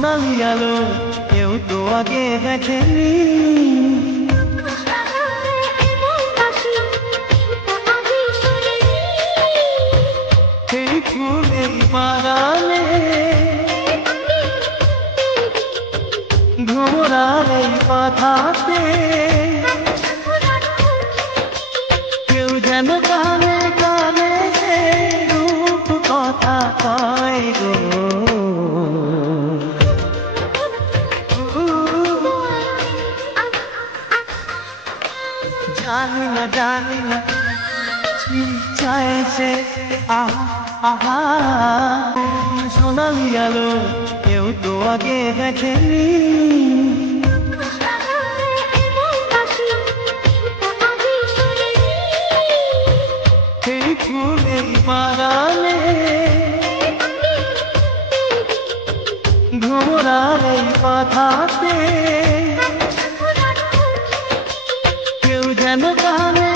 সোনালি আলো কেউ তো আগে দেখেনি। এই ফুলের বাগানে ভ্রমরার এই পাথাতে কেউ যেন কানে কানে রূপ কথা কয় গো। জানি না চায় সে আহা সোনালি আলো কেউ তো আগে দেখেনি। এই ফুলের বাগানে ভ্রমরার এই পাথাতে কেউ যেন কানে